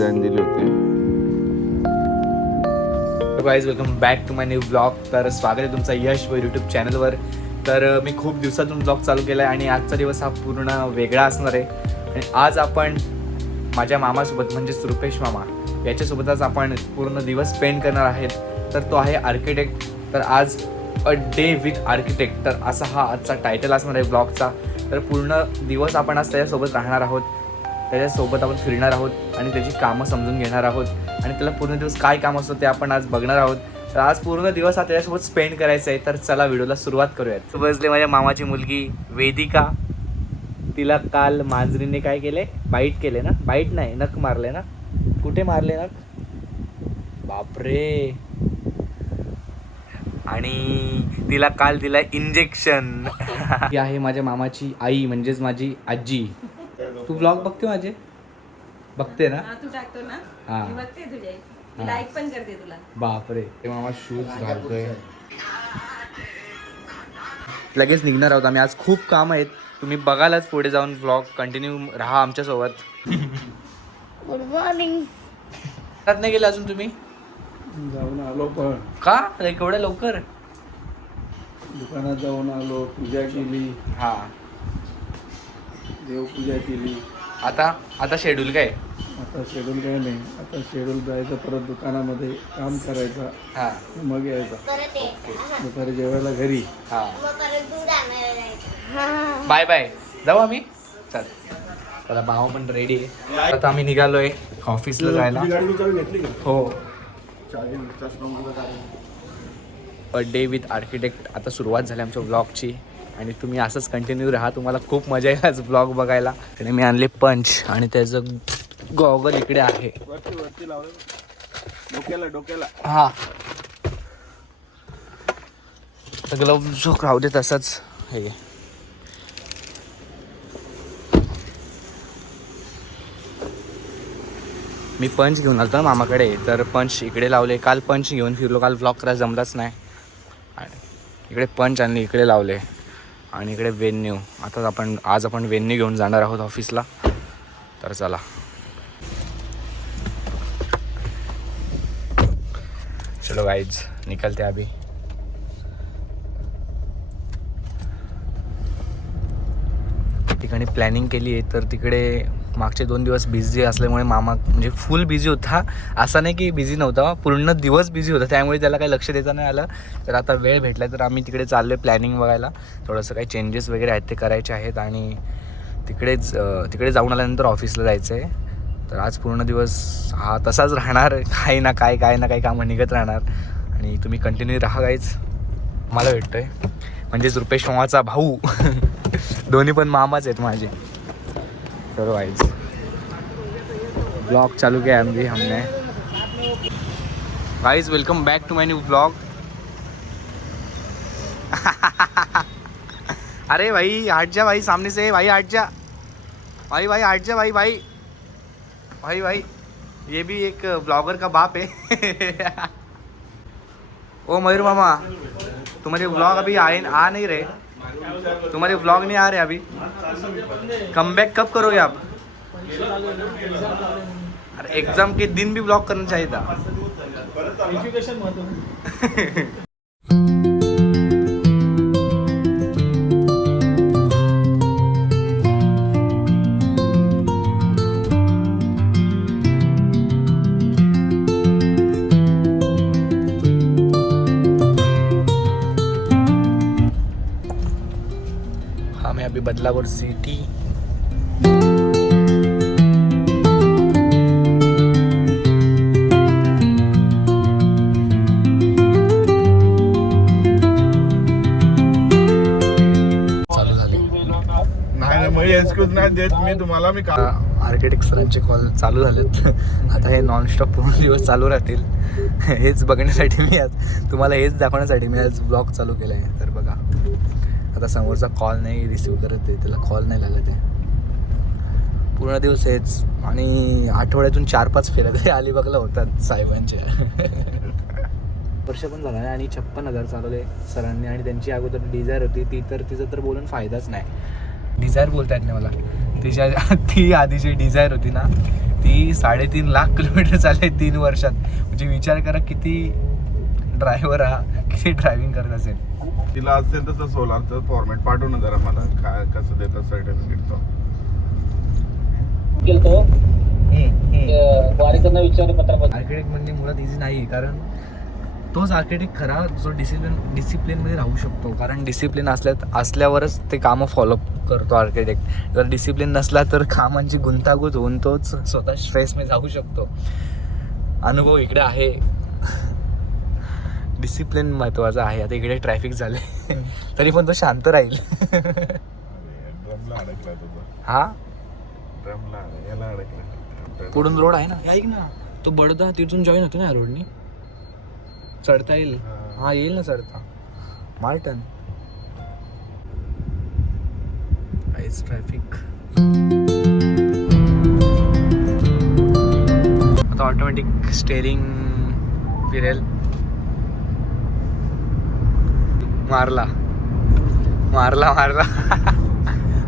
Design दिली होती. Guys welcome back to my new blog. तर स्वागत आहे तुमचं यश व यूट्यूब चॅनलवर. तर मी खूप दिवसातून ब्लॉग चालू केला आहे आणि आजचा दिवस हा पूर्ण वेगळा असणार आहे. आणि आज आपण माझ्या मामासोबत म्हणजेच रुपेश मामा याच्यासोबतच आपण पूर्ण दिवस स्पेंड करणार आहेत. तर तो आहे आर्किटेक्ट. तर आज अ डे विथ आर्किटेक्ट, तर असा हा आजचा टायटल असणार आहे ब्लॉगचा. तर पूर्ण दिवस आपण आज त्याच्यासोबत राहणार आहोत, त्याच्यासोबत आपण फिरणार आहोत आणि त्याची कामं समजून घेणार आहोत आणि त्याला पूर्ण दिवस काय काम असतं ते आपण आज बघणार आहोत. तर आज पूर्ण दिवस हा त्याच्यासोबत स्पेंड करायचा आहे. तर चला व्हिडिओला सुरुवात करूयात. बसले माझ्या मामाची मुलगी वेदिका. तिला काल मांजरीने काय केले, बाईट केले ना, बाईट नाही नख मारले ना. कुठे मारले नख, बापरे. आणि तिला काल दिला इंजेक्शन. ही आहे माझ्या मामाची आई म्हणजेच माझी आजी. तू ब्लॉग बघते माझे, बघते ना? तू टाकतो ना, हा. मी बघते तुझे, मी लाईक पण करते तुला. बापरे, ते मामा शूज घालतोय. लगेच निघणार आहोत आम्ही. आज खूप काम आहेत, तुम्ही बघालच पुढे जाऊन. ब्लॉग कंटिन्यू राहा आमच्यासोबत. Good morning. नाही गेले अजून तुम्ही? जाऊन आलो, पण का एवढ्या लवकर? दुकानात जाऊन आलो, पूजा केली, हा. देवपूजा केली. आता शेड्यूल काय? आता शेड्यूल काय नाही, आता शेड्यूल जायचं परत दुकानामध्ये काम करायचं, हा मग यायचं परत ये. दुपारी जेवायला घरी. हा. मग परत दूध आणायला जायचं. बाय बाय, जाऊ आम्ही. चल आता भाऊ पण रेडी आहे. आता आम्ही निघालोय ऑफिसला जायला. हो. अ डे विथ आर्किटेक्ट आता सुरुवात झाली आमच्या ब्लॉगची आणि तुम्ही असंच कंटिन्यू राहा. तुम्हाला खूप मजा येईल आज ब्लॉग बघायला. आणि मी आणले पंच आणि त्याचं गॉगल इकडे आहे. वरती लावलं डोक्याला. हा, ग्लव्ज राहू दे तसंच. हे मी पंच घेऊन आलो मामाकडे, तर पंच इकडे लावले. काल पंच घेऊन फिरलो, काल ब्लॉग करायला जमलाच नाही. आणि इकडे पंच आणले, इकडे लावले. आणि इकडे वेन्यू. आता आज आपण वेन्यू घेऊन जाणार आहोत ऑफिसला. तर चला. चलो गाइज, निकलते अभी. ठिकाणी प्लॅनिंग केली आहे, तर तिकडे मागचे 2 दिवस बिझी असल्यामुळे मामा म्हणजे फुल बिझी होता. असं नाही की बिझी नव्हता, पूर्ण दिवस बिझी होता, त्यामुळे त्याला काही लक्ष देता नाही आलं. तर आता वेळ भेटला तर आम्ही तिकडे चाललो आहे प्लॅनिंग बघायला. थोडंसं काही चेंजेस वगैरे आहेत ते करायचे आहेत आणि तिकडे जाऊन आल्यानंतर ऑफिसला जायचं आहे. तर आज पूर्ण दिवस हा तसाच राहणार, काही ना काही कामं निघत राहणार. आणि तुम्ही कंटिन्यू राहा गाईज. मला भेटतोय म्हणजेच रुपेश मामाचा भाऊ. दोन्ही पण मामाच आहेत माझे. चलो गाइस, ब्लॉग चालू किया हमने. Guys welcome back to my new blog. अरे भाई हट जा भाई, सामने से भाई हट जा भाई, हट जा भाई. ये भी एक ब्लॉगर का बाप है. ओ मयूर मामा, तुम्हारे ब्लॉग अभी आ नहीं रहे. तुम्हारे व्लॉग नहीं आ रहे अभी. कम बैक कब करोगे आप? अरे एग्जाम के दिन भी ब्लॉग करना चाहिए था. हमें अभी बदलापुर सिटी. नाही देत मी तुम्हाला. मी आर्किटेक्ट सरांचे कॉल चालू झालेत. आता हे नॉनस्टॉप पूर्ण दिवस चालू राहतील. हेच बघण्यासाठी मी आज तुम्हाला हेच दाखवण्यासाठी मी आज ब्लॉग चालू केला आहे. तर बघा आता समोरचा कॉल नाही रिसीव्ह करत आहे, त्याला कॉल नाही लागत आहे. पूर्ण दिवस हेच. आणि आठवड्यातून 4-5 फेऱ्या अलिबागला होतात साहेबांच्या. वर्ष पण झालं नाही आणि 56,000 चालवले सरांनी. आणि त्यांची अगोदर डिझायर होती ती, तर तिचं तर बोलून फायदाच नाही. डिझायर बोलता येत नाही मला. ती आधीची डिझायर होती ना, ती ती 3.5 लाख किलोमीटर चालले 3 वर्षात. म्हणजे विचार करा किती ड्रायव्हर हा किती ड्रायव्हिंग करत असेल. तिला असेल तसं सोलारचं फॉर्मॅट पाठव ना जरा मला, काय कसं देतात सर्टिफिकेट तो. आर्किटेक्ट म्हणजे मुळात इझी नाही, कारण तोच आर्किटेक्ट खरा जो डिसिप्लिनमध्ये राहू शकतो. कारण डिसिप्लिन असल्यावरच ते कामं फॉलो करतो आर्किटेक्ट. जर डिसिप्लिन नसला तर कामांची गुंतागुंत होऊन तोच स्वतः स्ट्रेसमध्ये जाऊ शकतो. अनुभव इकडे आहे. डिसिप्लिन महत्त्वाचं आहे. आता इकडे ट्रॅफिक झाले तरी पण तो शांत राहील. ड्रमला अडकला तुझा. हा ड्रमला याला अडकला. पुढून रोड आहे ना, ऐक ना, तो बडोदा तिथून जॉईन होतो ना या रोडनी, चढता येईल. हा येईल ना चढता. मार्टन काहीच ट्रॅफिक. आता ऑटोमॅटिक स्टेरिंग फिरेल. मारला मारला मारला.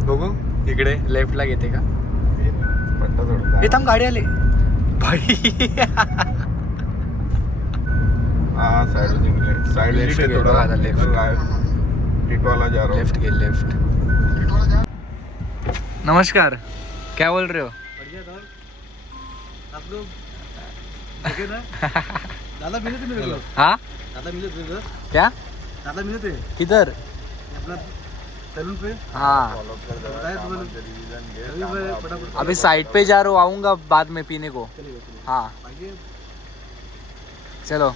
बघू इकडे लेफ्टला घेते का. पट्टा सोडून हे थांब, गाडी आले भाई. हा साइड निकले. साइड Left लीड है गेलो थोड़ा. आता left. टिटवाला जा रहा हूँ. Left gate left. नमस्कार, क्या बोल रहे हो. दादा मिले थे मेरे को. हाँ दादा मिले थे इधर. क्या दादा मिले थे किधर. अपना सैलून पे. हाँ फॉलो कर जरा. बताया तुम्हें. सामान रिवीजन घे. अभी मैं फटाफट अभी साइड पे जा रहा हूँ, आऊँगा बाद में पीने को. चलिए चलिए. हाँ आगे चलो.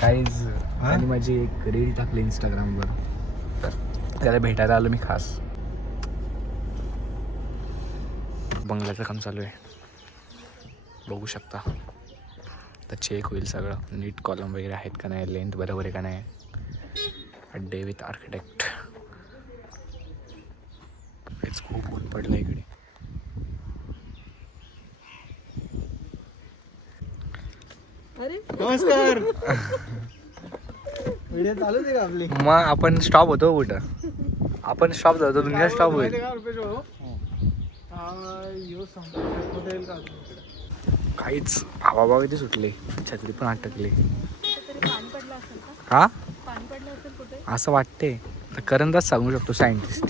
गाईज आणि माझी एक रील टाकली इंस्टाग्रामवर, तर त्याला भेटायला आलो मी खास. बंगल्याचं काम चालू आहे, बघू शकता. तर चेक होईल सगळं नीट, कॉलम वगैरे आहेत का नाही, लेंथ बरोबर आहे का नाही. Day with architect. हेच खूप ऊन पडलं इकडे. नमस्कार. व्हिडिओ चालू आहे का आपली. मग आपण स्टॉप होतो कुठं. आपण स्टॉप जातो, दुनिया स्टॉप होईल. काहीच हवा किती सुटली, छत्री पण अटकली. हा असं वाटते. तर करंदाज सांगू शकतो सायंटिस्ट.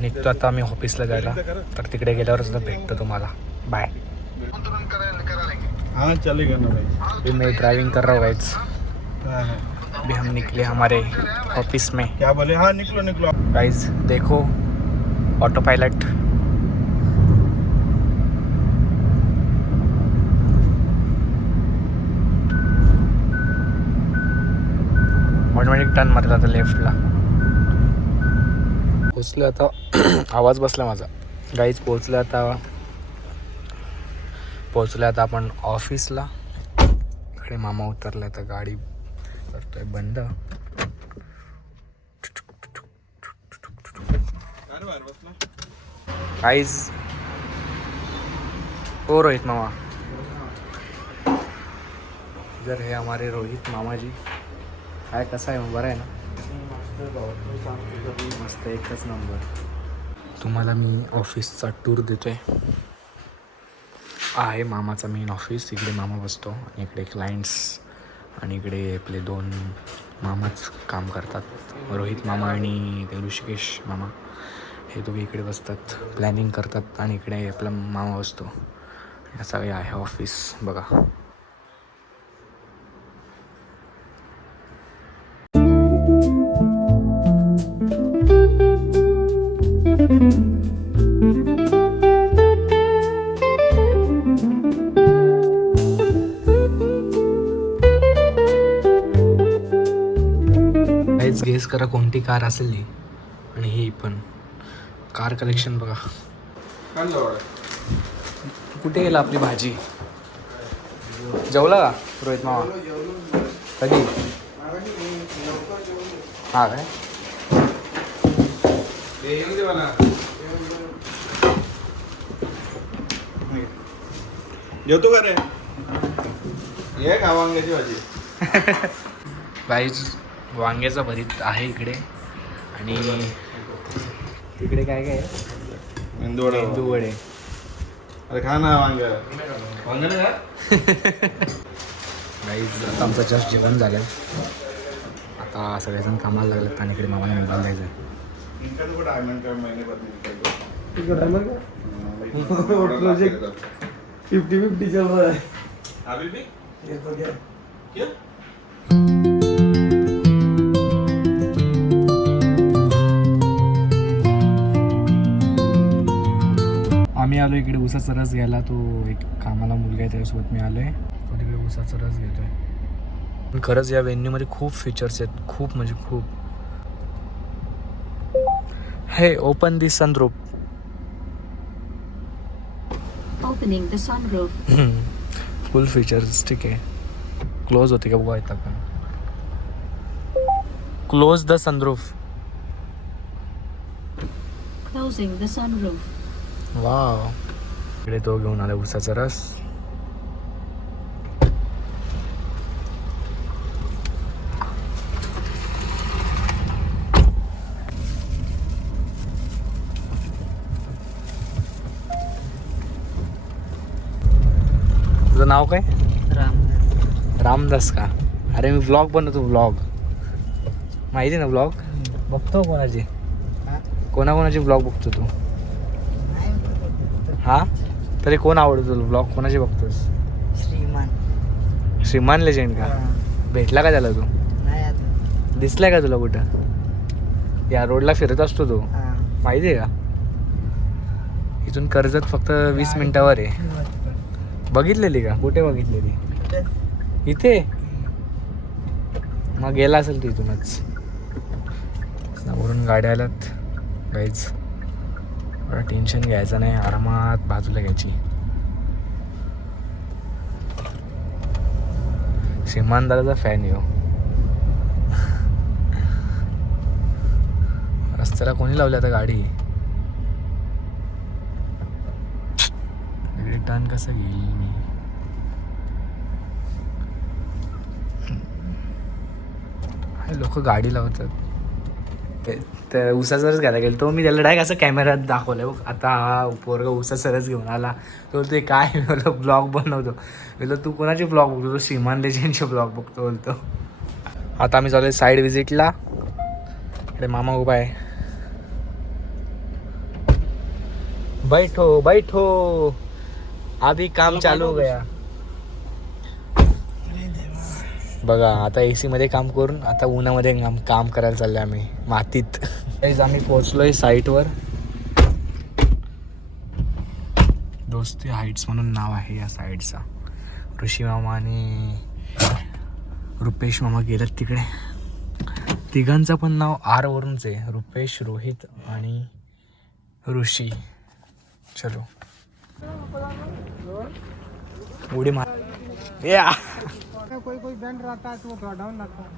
निघतो आता आम्ही ऑफिसला जायला, तर तिकडे गेल्यावरच भेटतो तुम्हाला. बाय. हाँ चलेगा ना भाई. अभी मैं ड्राइविंग कर रहा हूँ गाइस. हाँ, हाँ. अभी हम निकले हमारे ऑफिस में. क्या बोले. हाँ निकलो निकलो. गाइस देखो ऑटो पायलट. ऑटोमॅटिक टर्न मारला आता लेफ्टला. पोचलो आता. आवाज बसला माझा. गाईज पोचलो आता आपण ऑफिसला. इकडे मामा उतरला, आता गाडी करतोय बंद. गाईज हो रोहित मामा. इधर है हमारे रोहित मामा जी. काय कसा आहे, बरं आहे ना. मस्त एकच नंबर. तुम्हाला मी ऑफिसचा टूर देतोय. आहे मामाचा मेन ऑफिस. इकडे मामा बसतो आणि इकडे क्लायंट्स, आणि इकडे आपले 2 मामाच काम करतात, रोहित मामा आणि ते ऋषिकेश मामा. हे दोघे इकडे बसतात, प्लॅनिंग करतात, आणि इकडे आपला मामा बसतो. असं काही आहे ऑफिस बघा. गेस करा कोणती कार असेल ही. आणि ही पण कार कलेक्शन बघा. कुठे गेला आपली भाजी. जेवला का रोहित मामा. कधी. हा काय. येतो का रे ये का वांग्याची भाजी गाईज वांग्याचं भरीत आहे इकडे आणि तिकडे काय काय आहे मेंदू वडा मेंदू वडे. अरे खा ना वांग वांग ना खा. गाईज आता आमचं जस्ट जेवण झालं. आता सगळेजण कामाला लागलेत आणि इकडे मामाने मोबाईल द्यायचा आहे. इनका तो डायमंड का महीने बाद निकल इकडं आहे मग दो प्रोजेक्ट 50-50 चल रहा है. अभी भी ये तो क्या क्या आम्ही आलो इकडे ऊसाचा रस घ्यायला. तो एक कामाला मुलगा आहे त्याच्यासोबत मी आलो आहे. तो तिकडे ऊसाचा रस घेतो आहे. पण खरंच या व्हेन्यूमध्ये खूप फीचर्स आहेत. खूप म्हणजे खूप. हे open the sunroof. Opening the sunroof. Full features. ठीक आहे. क्लोज होते का बघा येतात का. Close the sunroof. Closing the sunroof. Wow. इकडे तो घेऊन आला ऊसाचा रस. तुझं नाव काय. रामदास का. अरे मी व्लॉग बनवतो. व्लॉग माहिती आहे ना. व्लॉग बघतो कोणाचे. कोणाकोणाचे व्लॉग बघतो तू. हा तरी कोण आवडतो तुला. ब्लॉग कोणाचे बघतोस. श्रीमान लेजेंड का. भेटला का त्याला तू. दिसलाय का तुला कुठं. या रोडला फिरत असतो तो. माहिती आहे का. इथून कर्जत फक्त 20 मिनिटावर आहे. बघितलेली का. कुठे बघितलेली. इथे मग गेला असेल तिथूनच. वरून गाड्या आल्यात. काहीच टेन्शन घ्यायचं नाही. आरामात बाजूला घ्यायची. श्रीमानदाराचा फॅन येऊ. रस्त्याला कोणी लावली आता गाडी. इकडे टर्न कसं घेईल मी. लोक गाडी लावतात. तर ऊसाचा रस घ्यायला गेलो तो. मी त्याला डायरेक्ट असं कॅमेऱ्यात दाखवलं बघ. आता हा पोरगा ऊसाचा रस घेऊन आला. तो बोलतो काय. मी बोललो ब्लॉग बनवतो. बोललो तू कोणाचे ब्लॉग बघतो. तो श्रीमान लेजेंडचे ब्लॉग बघतो बोलतो. आता आम्ही चालू आहे साईड विजिटला. इकडे मामा उभा आहे. बैठो बैठो अभी काम चालू हो गया. बघा आता AC मध्ये काम करून आता उन्हामध्ये काम करायला चाललोय आम्ही मातीत. आम्ही पोहोचलोय साईटवर. दोस्ती हाईट्स म्हणून नाव आहे या साईडचा. ऋषी मामा आणि रुपेश मामा गेलेत तिकडे. तिघांचं पण नाव R वरूनच आहे. रुपेश, रोहित आणि ऋषी. चलो उडी मार. या कोई बैंड रहता है तो वो थोड़ा डाउन लगता है.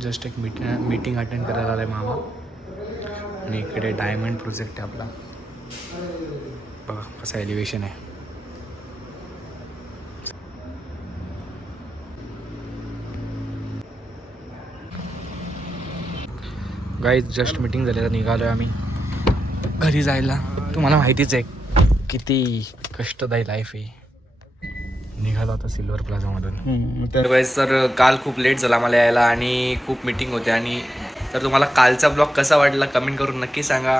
जस्ट एक मीटिंग अटेंड करायला आलाय मामा. आणि इकडे डायमंड प्रोजेक्ट आहे आपला. बघा कसं एलिव्हेशन आहे. गाईज जस्ट मीटिंग झाली. निघालोय आम्ही घरी जायला. तुम्हाला माहितीच आहे किती कष्टदायी लाईफ आहे. निघालो आता सिल्वर प्लाझामधून. तर गाईज तर काल खूप लेट झाला मला यायला आणि खूप मीटिंग होते. आणि तर तुम्हाला कालचा ब्लॉग कसा वाटला कमेंट करून नक्की सांगा.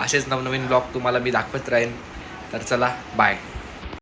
असेच नवनवीन ब्लॉग तुम्हाला मी दाखवत राहीन. तर चला बाय.